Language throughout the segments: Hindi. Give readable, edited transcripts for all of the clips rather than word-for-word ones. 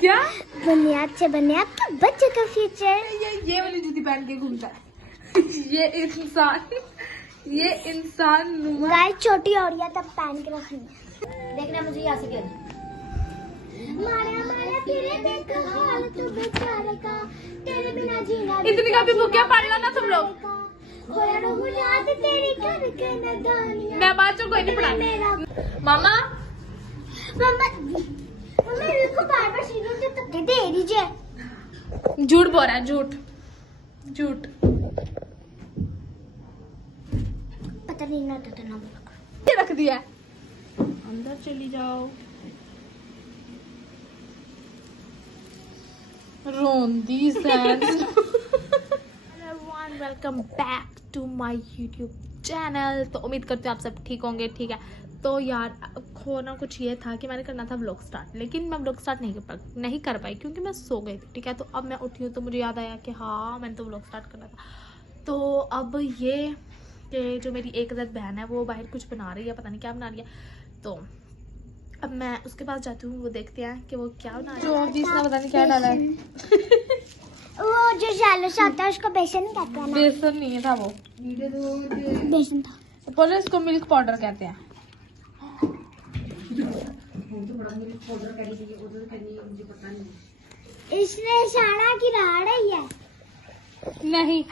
क्या बुनियाद से बने आपके बच्चे का फ्यूचर। ये वाली जूती पहन के घूमता है। ये इंसान गाय छोटी हो रही है तब पहन के रखनी है। देखना मुझे यहाँ से क्यों मारा मारा तेरे बेकहाल तू बेचारे का, तेरे बिना जीना इतनी का भी भूखिया पड़ लो ना तुम लोग। होया रहूं याद तेरी करके नदानियां। मैं बाद में कोई नहीं पढ़ा। मामा मम्मा मेरे को बार-बार सीनों से धक्के दे दीजिए। झूठ बोल रहा है, झूठ झूठ। पता नहीं ना तो ना बोला। ये रख दिया है। अंदर चली जाओ। रोंदी sand. Welcome back to my YouTube channel. तो उम्मीद करती हूँ आप सब ठीक होंगे। ठीक है, तो यार खोना कुछ ये था कि मैंने करना था व्लॉग स्टार्ट, लेकिन मैं व्लॉग स्टार्ट नहीं कर पाई क्योंकि मैं सो गई थी। ठीक है, तो अब मैं उठी हूँ तो मुझे याद आया कि हाँ मैंने तो व्लॉग स्टार्ट करना था। तो अब ये कि जो मेरी एक आध बहन है वो बाहर कुछ बना रही है, पता नहीं क्या बना रही है। तो अब मैं उसके पास जाती हूँ, वो देखते हैं कि वो क्या बना रही है। जिसने पता नहीं क्या डाला है। वो जो जालो से आता है उसको बेसन कहते हैं ना। बेसन नहीं था वो, बेसन था। बोले इसको मिल्क पाउडर कहते हैं। इसने सारा गिरा रही है। नहीं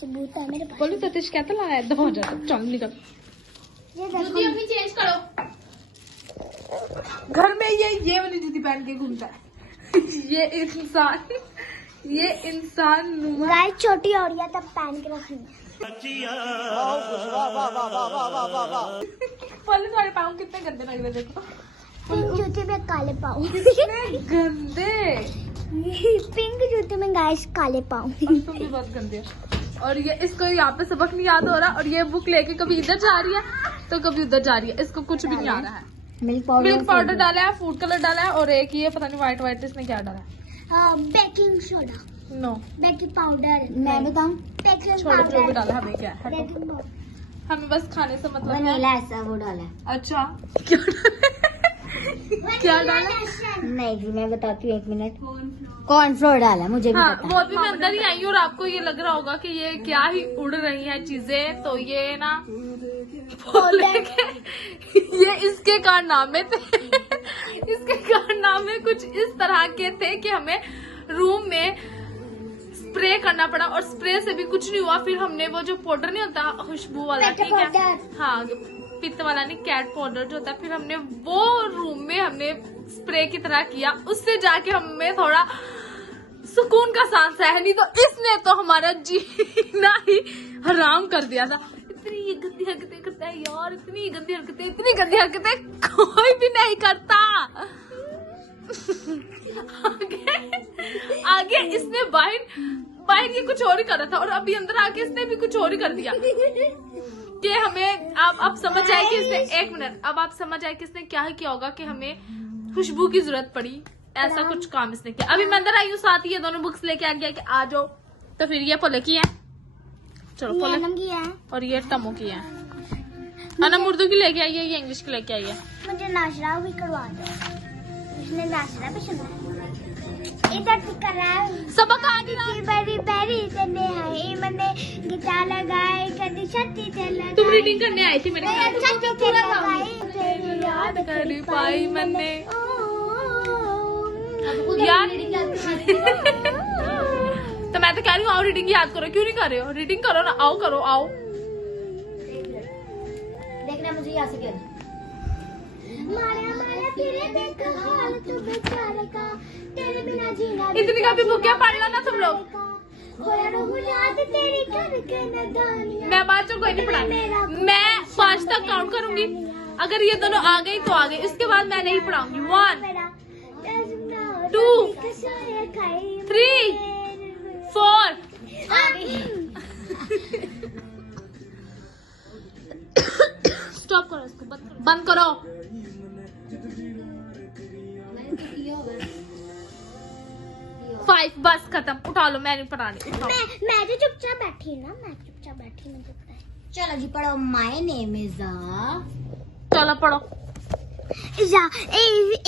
सबूत है मेरे पास। बोले सतीश क्या तो लाया दफा हो जाता। चल निकल, ये देखो जूती अपनी चेंज करो। घर में ये वाली जूती पहन के घूमता है। ये इंसान गाय छोटी हो रही है तब पहन के रखनी है। बोले तुम्हारे पाँव कितने गंदे लग रहे, देखो पिंक जूती में काले पाँव। कितने गंदे। पिंक जूती में गाय काले पाँव। तुम भी बहुत गंदे हो। और ये इसको यहाँ पे सबक नहीं याद हो रहा, और ये बुक लेके कभी इधर जा रही है तो कभी उधर जा रही है। इसको कुछ भी नहीं आ रहा है। मिल्क पाउडर डाला है, फूड कलर डाला है, और एक ये पता नहीं व्हाइट इसने क्या डाला है। Baking soda, no, baking powder, मैं बताऊं बेकिंग छोड़ो जो भी पाउडर, डाला हमें क्या है, बेकिंग पाउडर। हमें बस खाने से मतलब है। वनीला ऐसा वो डाला है। अच्छा क्या डाला? नहीं जी मैं बताती हूँ, एक मिनट। कॉर्नफ्लोर डाला, मुझे भी हाँ, पता वो अभी मैं अंदर ही आई हूँ और आपको ये लग रहा होगा कि ये क्या ही उड़ रही है चीजें। तो ये ना ये इसके कारनामे थे। इसके कारनामे कुछ इस तरह के थे कि हमें रूम में स्प्रे करना पड़ा, और स्प्रे से भी कुछ नहीं हुआ। फिर हमने वो जो पाउडर नहीं होता खुशबू वाला, ठीक है, हाँ पित्त वाला नहीं, कैट पाउडर जो होता है, फिर हमने वो रूम में हमने स्प्रे की तरह किया। उससे जाके हमें थोड़ा सुकून का सांस है। नहीं तो इसने तो हमारा जीना ही हराम कर दिया था। इतनी गंदी हरकतें करता है यार, इतनी गंदी हरकतें कोई भी नहीं करता। आगे इसने बाहर ये कुछ और ही कर रहा था, और अभी अंदर आके इसने भी कुछ और ही कर दिया कि हमें अब समझ आए कि इसने, एक मिनट, अब आप समझ आए कि इसने क्या ही किया होगा कि हमें खुशबू की जरूरत पड़ी। ऐसा कुछ काम इसने किया। अभी मैं अंदर आई हूँ, साथ ही ये दोनों बुक्स लेके आ गया कि आ जाओ। तो फिर ये पोले की है, चलो पोले, और ये टमो की है। अनम उर्दू की लेके आई है, ये इंग्लिश की लेके आई है। मुझे नाशरा भी करवा दो। इसने नाशरा भी सुना है। इधर कर रहा है सबक आ गया। बेरी बेरी तने है मने गिटार लगाए कदी छत्ती चला। तुम रीडिंग करने आई थी मेरे साथ, तो छत्ती पूरा चला गाऊंगी। गाए तेरी याद कर पाई मैंने यार। यार। तो मैं तो कह रही हूँ आओ रीडिंग याद करो, क्यों नहीं कर रहे हो? रीडिंग करो ना, आओ करो आओ। देखना मुझे यहाँ से क्यों मारा मारा तेरे बेकहाल तू बेचारे का, तेरे बिना जीना इतनी का भी भूखिया पड़ लो ना तुम लोग। होया रहूं याद तेरी करके नदानियां। मैं बाद में कोई नहीं पढ़ाऊंगी। मैं 5 तक काउंट करूंगी, अगर ये दोनों आ गई तो आ गई, उसके बाद मैं नहीं पढ़ाऊंगी। 1 2 3 4। स्टॉप करो इसको, बंद करो। 5 बस खत्म, उठा लो, मैं नहीं पढ़ानी। मैं तो चुपचाप बैठी ना, मुझे पता है। चलो जी पढ़ो। माय नेम इज चलो पढ़ो। जा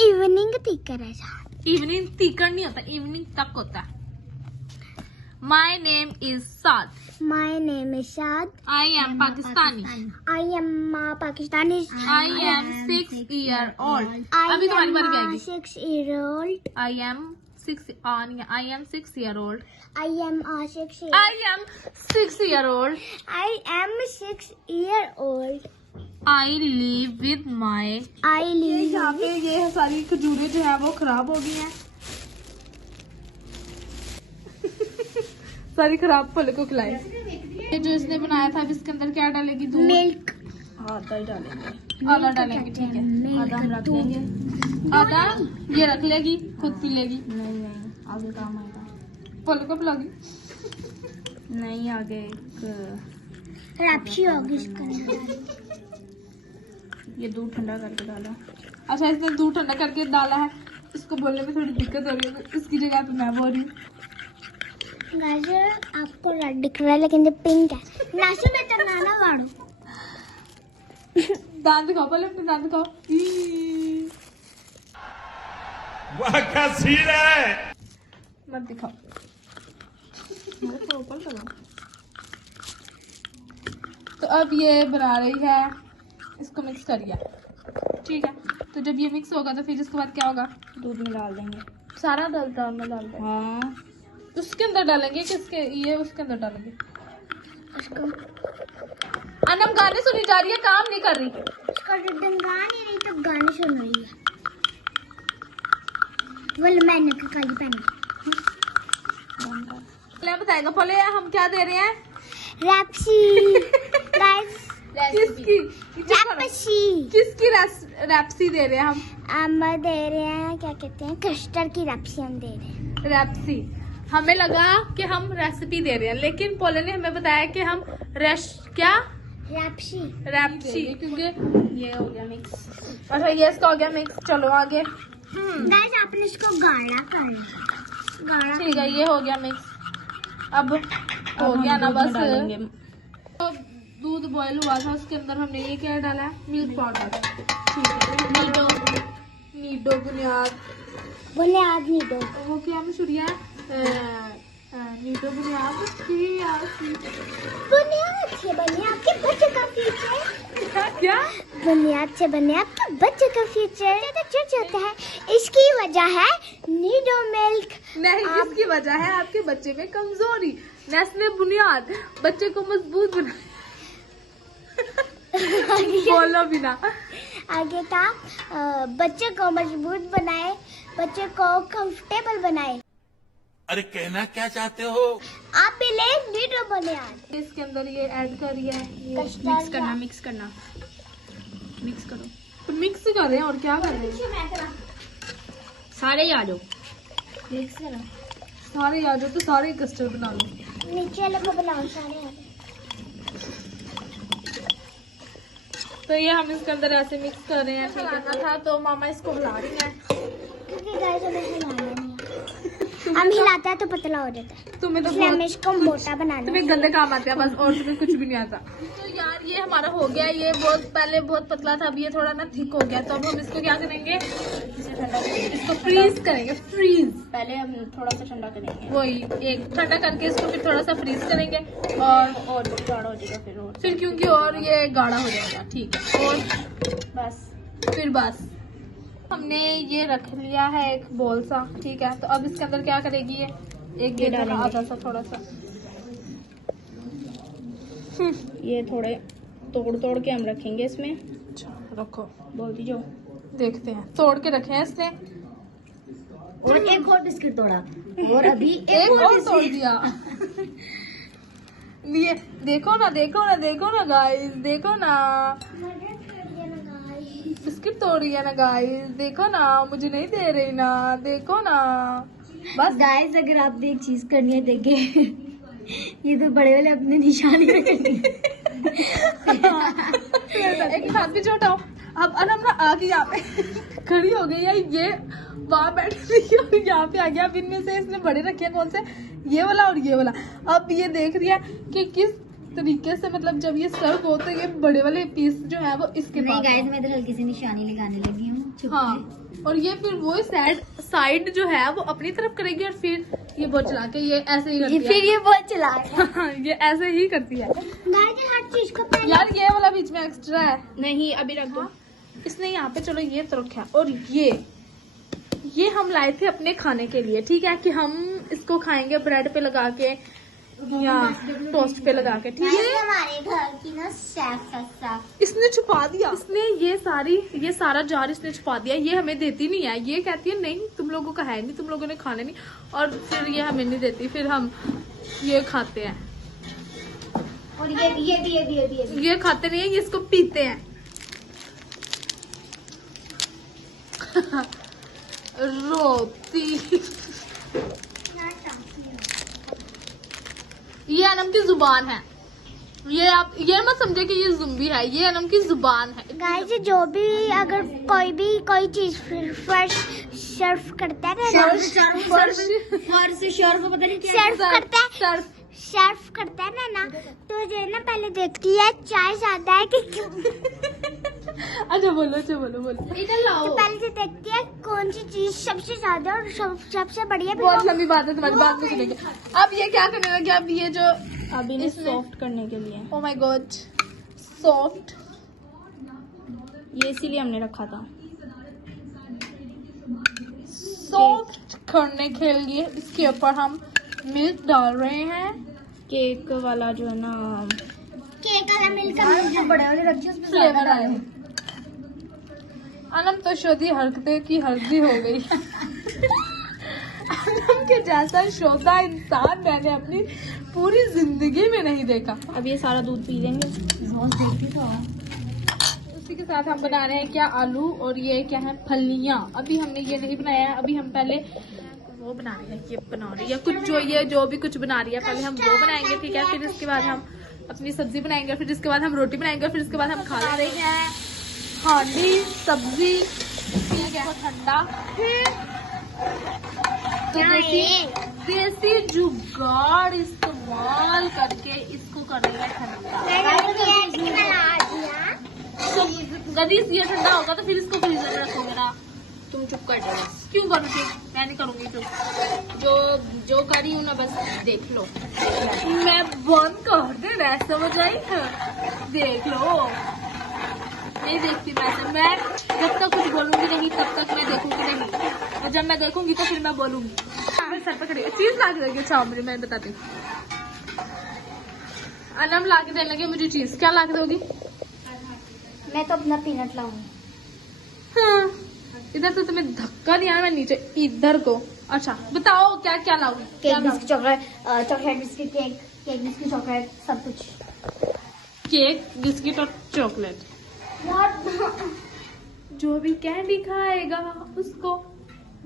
इवनिंग तीकर है जा। इवनिंग तीकर नहीं होता, इवनिंग तक होता है। My name is Saad. My name is Shad. I am Pakistani. I am Pakistani. I am 6 year old। अभी तुम्हारी बारी में आएगी। 6 year old। I am 6 year old। I am 6 year. I am 6 year old। I am 6 year old. I live with my। I live। यहाँ पे ये सारी खजूरें जो है वो खराब हो गई हैं। सारी खराब फल को खिलाई। ये जो इसने बनाया था, अब इसके अंदर क्या डालेगी? दूध। मिल्क। आधा ही डालेंगे। आधा डालेंगे, ठीक है। आधा हम रख लेंगे। आधा ये रख लेगी, खुद पी लेगी। नहीं नहीं, आगे काम आएगा। फल को पिलागी। नहीं, आगे एक रैप्सी होगी इसका। ये दूध ठंडा करके डाला। अच्छा, इसने दूध ठंडा करके डाला है। इसको बोलने में थोड़ी दिक्कत हो रही है, तो इसकी जगह पे मैं बोल रही हूँ। गाजर आपको रेड दिख रहा है लेकिन ये पिंक है। नाशु बेटा नाना वाड़ो। दांत दिखाओ, पहले अपने दांत दिखाओ। वाह क्या सीन है। मत दिखाओ। तो अब ये बना रही है, इसको मिक्स करिए, ठीक है। तो जब ये मिक्स होगा तो फिर इसके बाद क्या होगा? दूध में डाल देंगे। सारा डालता में डाल देंगे। हाँ, उसके अंदर डालेंगे, किसके? ये उसके अंदर डालेंगे। इसको अनम गाने सुनी जा रही है, काम नहीं कर रही। इसका रिदम गा नहीं रही तो गाने सुन रही है। बोल मैंने का काली पहनी। पहले बताएगा, पहले हम क्या दे रहे हैं? रैप्सी। गाइस किसकी? रैप्सी। किसकी रैप्सी दे रहे हैं हम? दे रहे हैं, क्या कहते हैं, कस्टर्ड की रैप्सी हम दे रहे हैं। रैप्सी। हमें लगा कि हम रेसिपी दे रहे हैं, लेकिन पोले ने हमें बताया कि हम क्या रैप्सी। रैप्सी, क्योंकि ये हो गया मिक्स। अच्छा ये इसका हो गया मिक्स। चलो आगे। गाइस आपने इसको गाढ़ा करना। गाढ़ा ठीक है, ये हो गया मिक्स। अब हो गया ना, बस तो दूध बॉईल हुआ था, उसके अंदर हमने ये क्या डाला है? Milk powder. ठीक है। नीडो बुनियाद। बोले आदमी दो। वो क्या मशहूरिया है? नीडो बुनियाद। बुनियाद से बने आपके बच्चे का फ्यूचर। क्या? बुनियाद से बने आपके बच्चे का फ्यूचर चढ़ जाता है। इसकी वजह है नीडो मिल्क। नहीं, इसकी वजह है आपके बच्चे में कमजोरी। नेस्ले बुनियाद बच्चे को मजबूत बना। बोलो बिना। आगे था बच्चे को मजबूत बनाए, बच्चे को कंफर्टेबल बनाए। अरे कहना क्या चाहते हो। आप भी ले नीडो बुनियाद। इसके अंदर ये ऐड करिए, मिक्स करना, मिक्स करना, मिक्स करो। तो मिक्स कर रहे हैं और क्या कर रहे हैं? सारे ही आ जाओ। मिक्स करो। सारे आ जाओ तो सारे कस्टर्ड बना लो। नीचे वाले को बनाओ सारे। तो ये हम इसके अंदर ऐसे मिक्स कर रहे हैं। ठीक था तो मामा इसको हिला रही हैं, क्योंकि गाइस हमें हिलाना नहीं है। हम हिलाते हैं तो पतला हो जाता है। तुम्हें तो इसलिए हमें इसको मोटा बनाना तुम्हें गंदे काम आते हैं बस, और तुम्हें कुछ भी नहीं आता। तो यार ये हमारा हो गया। ये बहुत पहले बहुत पतला था, अब ये थोड़ा ना थिक हो गया। तो अब हम इसको क्या करेंगे? इसको फ्रीज करेंगे। फ्रीज पहले हम थोड़ा सा ठंडा करेंगे। वही एक ठंडा करके इसको फिर थोड़ा सा फ्रीज करेंगे और गाढ़ा हो जाएगा फिर क्योंकि और ये गाढ़ा हो जाएगा। ठीक है, और बस। फिर बस हमने ये रख लिया है एक बोल सा। ठीक है, तो अब इसके अंदर क्या करेगी? ये एक ये डालेंगे, आधा सा थोड़ा सा। ये थोड़े तोड़ तोड़ के हम रखेंगे इसमें। अच्छा रखो, बोल दीजिए। देखते हैं। तोड़ के रखे हैं इसने, और एक और बिस्किट तोड़ा, और अभी एक और तोड़ दिया। ये देखो ना, देखो ना, देखो ना गाइस, देखो ना, बिस्किट तोड़ रही है ना गाइस। देखो ना, मुझे नहीं दे रही ना, देखो ना। बस गाइस अगर आपने एक चीज करनी है, देखिए ये तो बड़े वाले अपने निशानी में करनी है। एक हाथ भी छोटाओ। अब अनम ना आगे यहाँ पे खड़ी हो गई है, ये वहाँ बैठ रही और यहाँ पे आ गया। अब इनमें से इसने बड़े रखे हैं कौन से? ये वाला और ये वाला। अब ये देख रही है कि किस तरीके से, मतलब जब ये सर्व हो तो ये बड़े वाले पीस जो है वो इसके पास। गाइस मैं इधर हल्की सी निशानी लगाने लगी हूँ। हाँ, और ये फिर वो साइड जो है वो अपनी तरफ करेगी और फिर ये बहुत चला के ये ऐसे ही करती है। फिर ये बहुत चलाएगा। ये ऐसे ही करती है। गाइस हर चीज को पहले यार ये वाला बीच में एक्स्ट्रा है। नहीं अभी रख दो। इसने यहाँ पे चलो ये तो रखा। और ये हम लाए थे अपने खाने के लिए, ठीक है, कि हम इसको खाएंगे ब्रेड पे लगा के या टोस्ट पे लगा के, ठीक है। हमारे घर की ना शेफ इसने छुपा दिया, इसने ये सारा जार इसने छुपा दिया। ये हमें देती नहीं है, ये कहती है नहीं तुम लोगों का है नहीं, तुम लोगों ने खाने नहीं, और फिर ये हमें नहीं देती, फिर हम ये खाते हैं। और ये खाते नहीं है, ये इसको पीते हैं। रोती। ये अनम की जुबान है। ये मत समझे कि ये जुम्बी है, ये अनम की जुबान है। गाइस जो भी अगर कोई चीज फर्स्ट सर्व करता है ना, सर्व करता है ना तो जो है ना पहले देखती है चाय ज्यादा है कि अच्छा बोलो इधर लाओ। तो पहले से देखती है कौन सी चीज सबसे ज्यादा और सबसे बढ़िया। बहुत लंबी बात है, तुम्हारी बात नहीं सुनेंगे। अब ये क्या करने लगे, अब ये जो अभी ने सॉफ्ट करने के लिए। Oh my God, soft. ये इसीलिए हमने रखा था। सॉफ्ट करने के लिए इसके ऊपर हम मिल्क डाल रहे हैं। केक वाला जो है ना, केक वाला मिल्क बड़े वाले रखी उसमें फ्लेवर आए हैं। अनम तो शोधी हरकतें की हल्दी हो गई। अनम के जैसा शोधा इंसान मैंने अपनी पूरी जिंदगी में नहीं देखा। अब ये सारा दूध पी लेंगे। उसी के साथ हम बना रहे हैं क्या, आलू, और ये क्या है, फलियां। अभी हमने ये नहीं बनाया है, अभी हम पहले वो बना रहे हैं, ये बना रही है कुछ जो भी कुछ बना रही है, पहले हम वो बनाएंगे, ठीक है। फिर इसके बाद हम अपनी सब्जी बनाएंगे, फिर इसके बाद हम रोटी बनाएंगे, फिर इसके बाद हम खा रहे हैं हांडी सब्जी, ठीक है, ठंडा। फिर देसी जुगाड़ इस्तेमाल करके इसको कर रही है ठंडा। तो यदि ये ठंडा होगा तो फिर इसको फ्रीजर में रखोगे ना। तुम चुप कर जाओ। क्यों करूँ चुप, मैं नहीं करूंगी चुप। जो करी हूँ ना बस देख लो। मैं बंद कर दे रहा, समझ आई है? देख लो, नहीं देखती मैं जब तक कुछ बोलूंगी नहीं तब तक मैं देखूंगी नहीं, और जब मैं देखूंगी तो फिर मैं बोलूंगी। मेरे सर पे खड़ी चीज ला के देगी। अच्छा मुझे, मैं बताती हूँ। अनम ला के देने लगे मुझे चीज। क्या ला के दोगी? मैं तो अपना पीनट लाऊंगी। हाँ, इधर तो तुम्हें धक्का दिया ना, मैं नीचे इधर को। अच्छा बताओ क्या क्या लाओगी? Cake biscuit chocolate biscuit cake biscuit chocolate सब कुछ। केक बिस्किट और चॉकलेट। जो भी कैंडी खाएगा उसको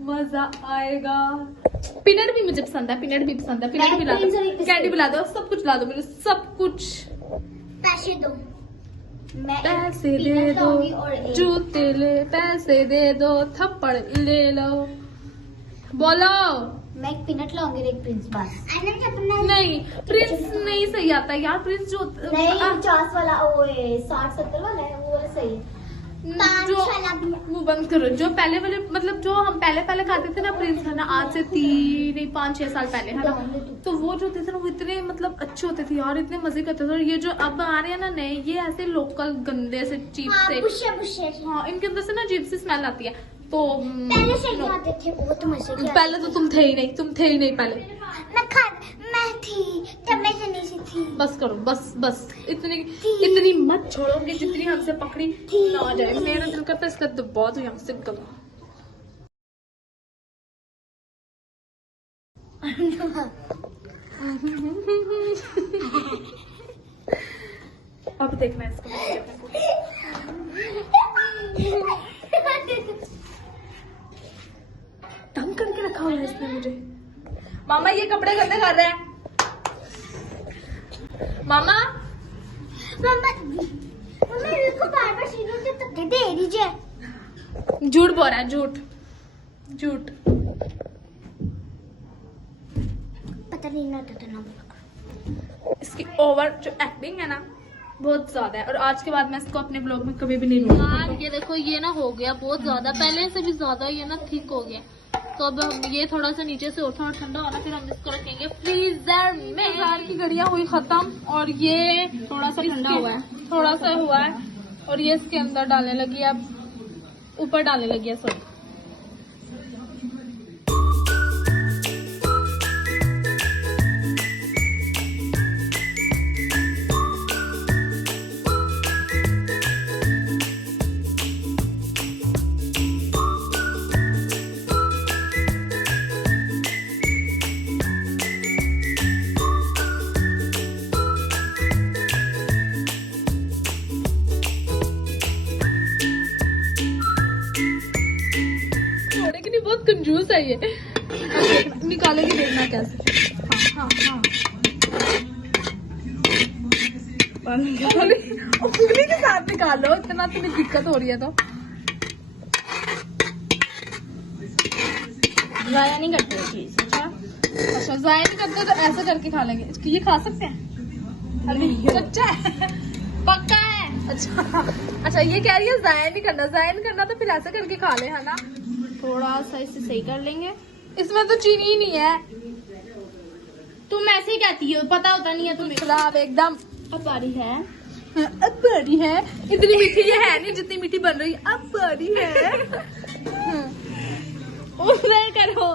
मजा आएगा। पीनट भी मुझे पसंद है, पीनट भी पसंद है। पीनट भी ला दो, कैंडी भी ला दो, सब कुछ ला दो मुझे, सब कुछ। पैसे दो, पैसे दे दो, जूते ले, पैसे दे दो, थप्पड़ ले लो। बोलो। मैं एक पीनट लाऊंगी, एक प्रिंस बस। नहीं प्रिंस नहीं सही आता यार, प्रिंस जो नहीं 50 वाला, वो 60-70 वाला है, वो वाला सही है। जो मुंह बंद करो, जो पहले वाले मतलब जो हम पहले खाते थे ना प्रिंस, है ना, आज से 5-6 साल पहले, है ना, तो वो जो होते थे ना वो इतने मतलब अच्छे होते थे यार, इतने मजे करते थे। और ये जो अब आ रहे हैं ना नए, ये ऐसे लोकल गंदे से चीप से, हाँ इनके अंदर से ना अजीब सी स्मेल आती है। तो पहले से खाते थे बहुत मजे के। पहले तो तुम थे ही नहीं पहले। मैं थी तब मैं जनीसी थी। बस करो, बस इतनी मत छोड़ोगे जितनी हमसे पकड़ी ना जाए। मेरा दिल करता है इसका दबा दो यहाँ से गला। अब देखना इसको। तंग करके रखा हुआ है इसने मुझे। मामा ये कपड़े गंदे कर रहे हैं। मामा इसको बार-बार सीनों से धक्के दे दीजिए। झूठ बोल रहा है, झूठ। पता नहीं ना तो ना। इसकी ओवर जो एक्टिंग है ना, बहुत ज्यादा है, और आज के बाद मैं इसको अपने ब्लॉग में कभी भी नहीं लूंगी। यार ये देखो, ये ना हो गया बहुत ज्यादा, पहले से भी ज्यादा ये ना थिक हो गया। तो अब हम ये थोड़ा सा नीचे से और थोड़ा ठंडा होना, फिर हम इसको रखेंगे फ्रीजर में। बाजार की घड़ियां हुई खत्म, और ये थोड़ा सा ठंडा हुआ है, थोड़ा सा हुआ है, और ये इसके अंदर डालने लगी है, अब ऊपर डालने लगी है सब। बहुत कंजूस है ये। निकालेगी, देखना कैसे। हाँ हाँ हाँ, उंगली के साथ निकालो, इतना तुम्हें दिक्कत हो रही है तो। जाया नहीं करते वो चीज। अच्छा जाया नहीं करते तो ऐसे करके खा लेंगे। ये खा सकते हैं? अरे कच्चा है, पक्का है। अच्छा ये कह रही है जाया नहीं करना, जाया नहीं करना तो फिर ऐसे करके खा ले, है ना। थोड़ा सा इसे सही कर लेंगे। इसमें तो चीनी ही नहीं है। तुम ऐसे ही कहती हो, पता होता नहीं है तुम्हें। खराब एकदम। अब बारी है। अब बड़ी है, इतनी मीठी ये है नहीं जितनी मीठी बन रही है। अब बड़ी है। उधर करो।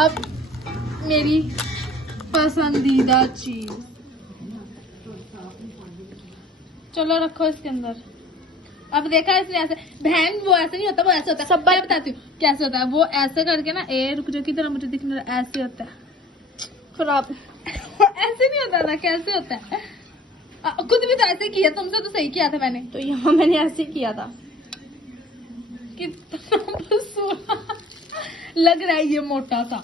अब मेरी पसंदीदा चीज, चलो रखो इसके अंदर। अब देखा इसने ऐसे, बहन वो ऐसे नहीं होता, वो ऐसे होता है। सब बार बताती हूँ कैसे होता है। वो ऐसे करके ना, रुक जाओ, किधर मुझे दिखने रहा, ऐसे होता है। खराब ऐसे नहीं होता ना, कैसे होता है। खुद भी तो ऐसे किया, तुमसे तो सही किया था मैंने। तो यहाँ मैंने ऐसे किया था। कितना लग रहा है ये मोटा सा।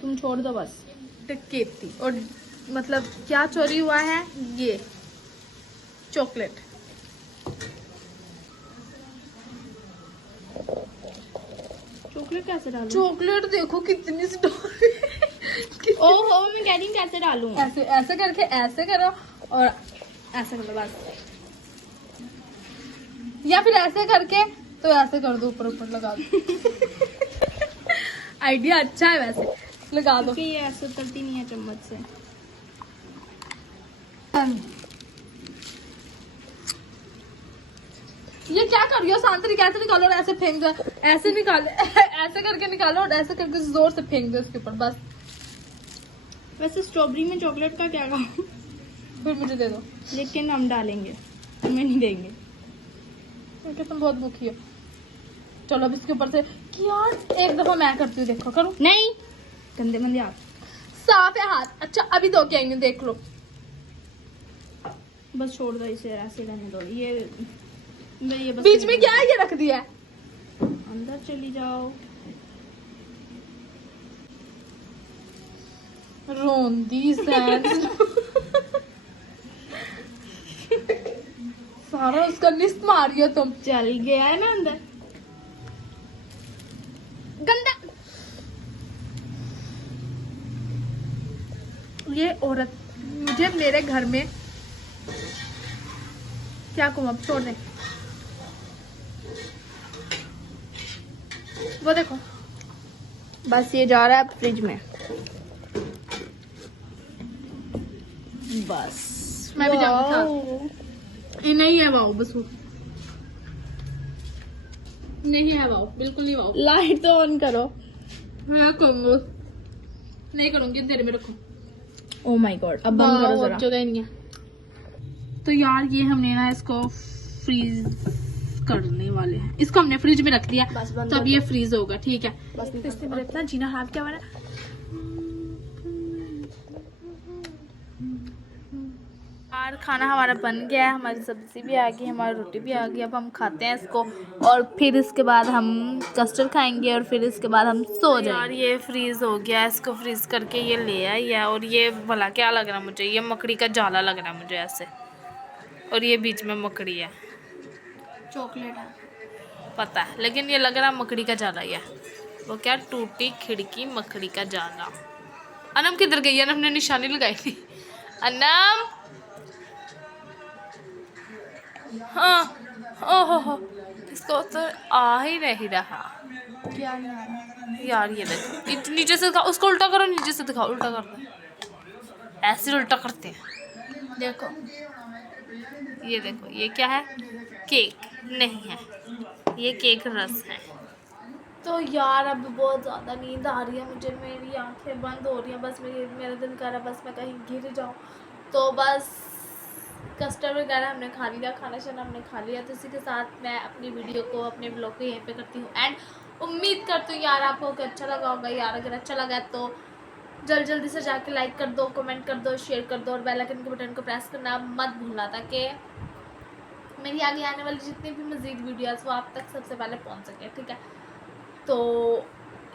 तुम छोड़ दो बस। केती, और मतलब क्या चोरी हुआ है, ये चॉकलेट। चॉकलेट कैसे डालूं? चॉकलेट देखो कितनी सी ओहो, मैं कह रही हूँ कैसे डालूं। ऐसे ऐसे करके ऐसे करो, और ऐसे करो बस, या फिर ऐसे करके तो ऐसे कर दो, ऊपर ऊपर लगा दो। आइडिया अच्छा है वैसे, लगा दो। क्योंकि ये ऐसे उतरती नहीं है चम्मच से। ये क्या कर रही हो सांतरी, कैसे निकालो और ऐसे फेंक दो, ऐसे निकालो, ऐसे करके निकालो और ऐसे करके जोर से फेंक दो इसके ऊपर बस। वैसे स्ट्रॉबेरी में चॉकलेट का क्या काम? फिर मुझे दे दो। लेकिन हम डालेंगे, तुम्हें नहीं देंगे क्योंकि तुम बहुत भूखी हो। चलो अब इसके ऊपर से, यार एक दफा मैं करती हूँ, देखो करूँ। नहीं, गंदे मंदे हाथ। साफ है हाथ। अच्छा अभी धो के आएंगे, देख लो। बस छोड़ दो इसे, ऐसे रहने दो। ये बस बीच में क्या है, ये रख दिया है। अंदर चली जाओ। रोंदी सैंस सारा उसका लिस्ट मार रही हो तुम। चल गया है ना अंदर। गंदा। ये औरत मुझे मेरे घर में क्या कहूँ, अब छोड़ दे। वो देखो बस ये जा रहा है फ्रिज में। बस मैं भी जाऊंगी। ये नहीं है वाओ, बस वो नहीं है वाओ, बिल्कुल नहीं वाओ। लाइट तो ऑन करो। मैं करूंगी, नहीं करूंगी, देर में रखो। ओ माय गॉड, अब बंद करो जरा। जगह ही नहीं है। तो यार ये हमने ना इसको फ्रीज करने वाले हैं। इसको हमने फ्रिज में रख दिया, बस बंद तब ये फ्रीज होगा, ठीक है। बस इससे मेरा इतना जीना हाथ क्या बना। यार खाना हमारा बन गया है, हमारी सब्जी भी आ गई, हमारी रोटी भी आ गई। अब हम खाते हैं इसको और फिर इसके बाद हम कस्टर्ड खाएंगे और फिर इसके बाद हम सो जाएंगे। यार ये फ्रीज हो गया, इसको फ्रीज करके ये ले आई है। और ये भला क्या लग रहा है मुझे, ये मकड़ी का जाला लग रहा है मुझे ऐसे, और ये बीच में मकड़ी है, चॉकलेट है पता है, लेकिन ये लग रहा है मकड़ी का जाला ही है। वो क्या, टूटी खिड़की मकड़ी का जाला। अनम किधर गई? अनम ने निशानी लगाई थी। अनम, हाँ, ओहो हो, इसको तो आ ही नहीं रहा। क्या नहीं आ रहा? यार ये देखो, नीचे से दिखाओ, उसको उल्टा करो, नीचे से दिखाओ, उल्टा कर दो, ऐसे उल्टा करते हैं। देखो ये देखो, ये क्या है? केक नहीं है, ये केक रस है। तो यार अब बहुत ज़्यादा नींद आ रही है मुझे, मेरी आंखें बंद हो रही हैं, बस मेरा दिल कर रहा है बस मैं कहीं गिर जाऊँ। तो बस कस्टर्ड वगैरह हमने खा लिया, खाना शाना हमने खा लिया। तो इसी के साथ मैं अपनी वीडियो को, अपने ब्लॉग को यहीं पे करती हूँ एंड। उम्मीद करती हूँ यार आपको अच्छा लगा होगा। यार अगर अच्छा लगा तो जल्दी से जाके लाइक कर दो, कमेंट कर दो, शेयर कर दो और बेल आइकन के बटन को प्रेस करना मत भूलना, ताकि मेरी आगे आने वाली जितनी भी मज़ीद वीडियोस वो आप तक सबसे पहले पहुँच सके, ठीक है। तो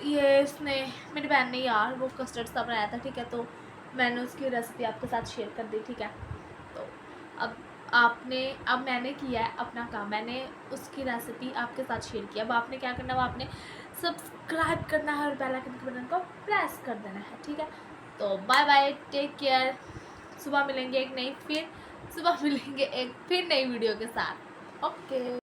ये इसने, मेरी बहन ने यार वो कस्टर्ड सा बनाया था, ठीक है, तो मैंने उसकी रेसिपी आपके साथ शेयर कर दी, ठीक है। तो अब मैंने किया है अपना काम, मैंने उसकी रेसिपी आपके साथ शेयर किया। अब आपने क्या करना है, वो आपने सब्सक्राइब करना है और बेल आइकन के बटन को प्रेस कर देना है, ठीक है। तो बाय बाय, टेक केयर। सुबह मिलेंगे एक फिर नई वीडियो के साथ। ओके।